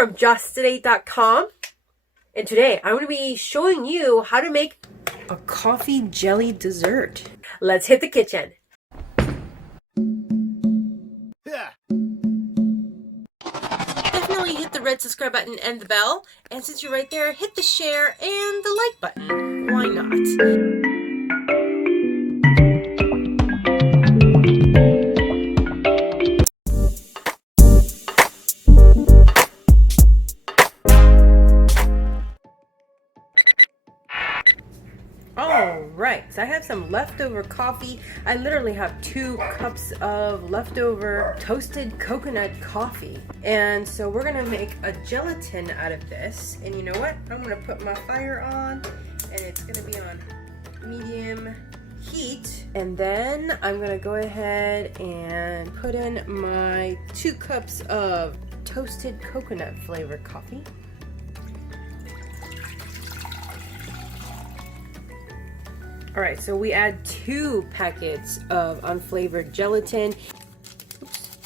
from justtoday.com, and today I'm going to be showing you how to make a coffee jelly dessert. Let's hit the kitchen. Definitely hit the red subscribe button and the bell, and since you're right there, hit the share and the like button. Why not? Alright, so I have some leftover coffee. I literally have 2 cups of leftover toasted coconut coffee. And so we're gonna make a gelatin out of this. And you know what? I'm gonna put my fire on, and it's gonna be on medium heat. And then I'm gonna go ahead and put in my 2 cups of toasted coconut flavored coffee. Alright, so we add 2 packets of unflavored gelatin. Oops.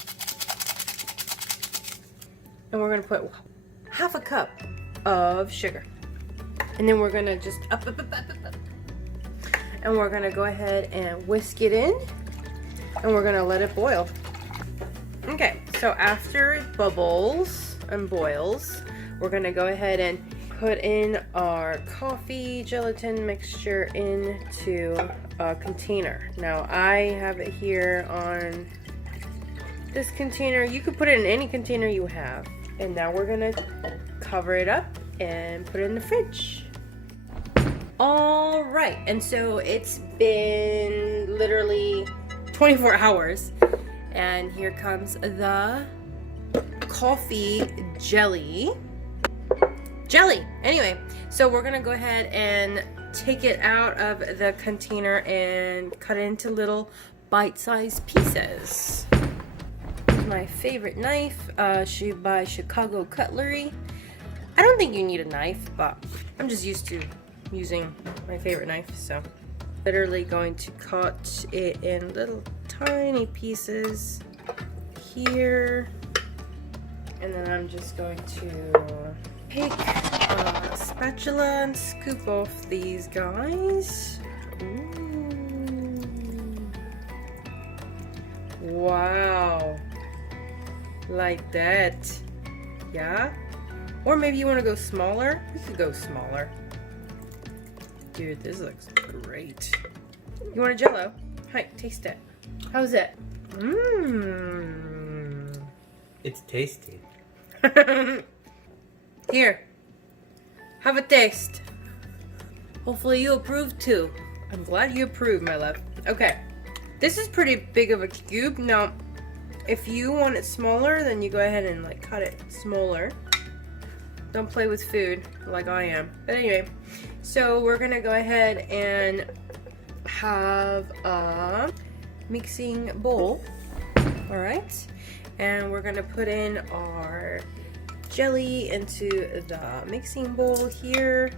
And we're going to put half a cup of sugar. And then we're going to just up. And we're going to go ahead and whisk it in. And we're going to let it boil. Okay, so after it bubbles and boils, we're going to go ahead and put in our coffee gelatin mixture into a container. Now I have it here on this container. You could put it in any container you have. And now we're gonna cover it up and put it in the fridge. All right, and so it's been literally 24 hours. And here comes the coffee jelly. Anyway, so we're gonna go ahead and take it out of the container and cut it into little bite-sized pieces. Here's my favorite knife, by Chicago Cutlery. I don't think you need a knife, but I'm just used to using my favorite knife, so literally going to cut it in little tiny pieces here, and then I'm just going to take a spatula and scoop off these guys. Ooh. Wow. Like that. Yeah? Or maybe you want to go smaller? You could go smaller. Dude, this looks great. You want a Jello? Hi, taste it. How's it? Mmm. It's tasty. Here, have a taste. Hopefully you approve too. I'm glad you approve, my love. Okay, this is pretty big of a cube. Now, if you want it smaller, then you go ahead and like cut it smaller. Don't play with food like I am. But anyway, so we're gonna go ahead and have a mixing bowl. All right, and we're gonna put in our jelly into the mixing bowl here.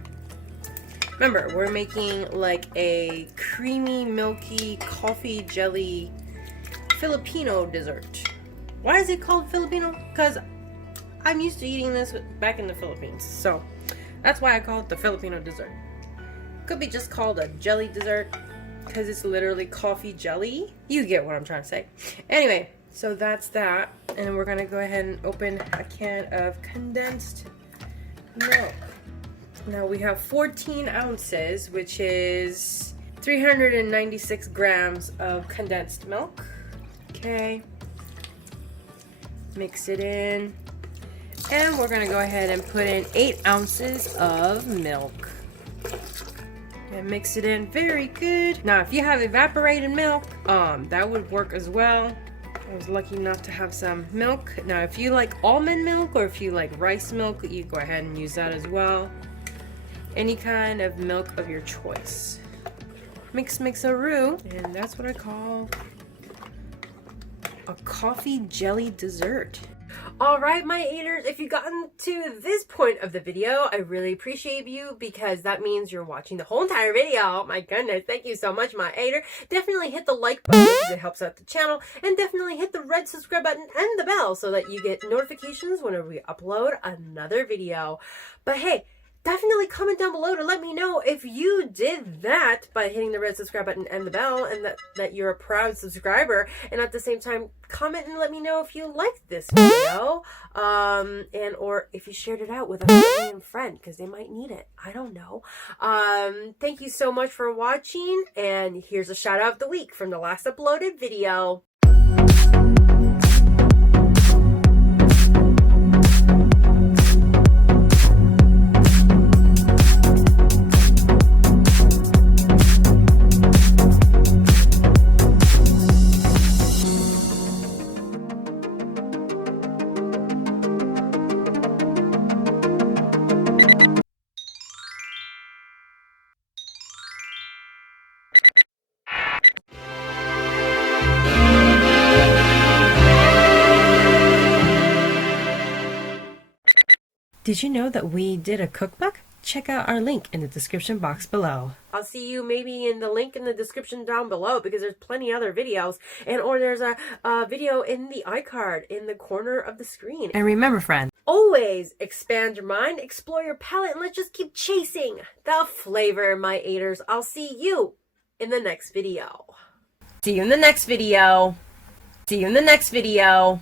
Remember, we're making like a creamy, milky coffee jelly Filipino dessert. Why is it called Filipino? Because I'm used to eating this back in the Philippines, so that's why I call it the Filipino dessert. Could be just called a jelly dessert because it's literally coffee jelly. You get what I'm trying to say. Anyway, so that's that, and we're gonna go ahead and open a can of condensed milk. Now we have 14 ounces, which is 396 grams of condensed milk. Okay, mix it in, and we're gonna go ahead and put in 8 ounces of milk. And mix it in very good. Now, if you have evaporated milk, that would work as well. I was lucky enough to have some milk. Now, if you like almond milk or if you like rice milk, you go ahead and use that as well. Any kind of milk of your choice. Mix-mix-a-roo, and that's what I call a coffee jelly dessert. Alright, my eaters, if you've gotten to this point of the video, I really appreciate you because that means you're watching the whole entire video. Oh my goodness, thank you so much, my eater. Definitely hit the like button because it helps out the channel, and definitely hit the red subscribe button and the bell so that you get notifications whenever we upload another video. But hey, definitely comment down below to let me know if you did that by hitting the red subscribe button and the bell, and that you're a proud subscriber. And at the same time, comment and let me know if you liked this video, and or if you shared it out with a family and friend because they might need it. I don't know. Thank you so much for watching, and here's a shout out of the week from the last uploaded video. Did you know that we did a cookbook? Check out our link in the description box below. I'll see you maybe in the link in the description down below because there's plenty other videos, and or there's a video in the iCard in the corner of the screen. And remember, friend, always expand your mind, explore your palate, and let's just keep chasing the flavor, my eaters. I'll see you in the next video. See you in the next video. See you in the next video.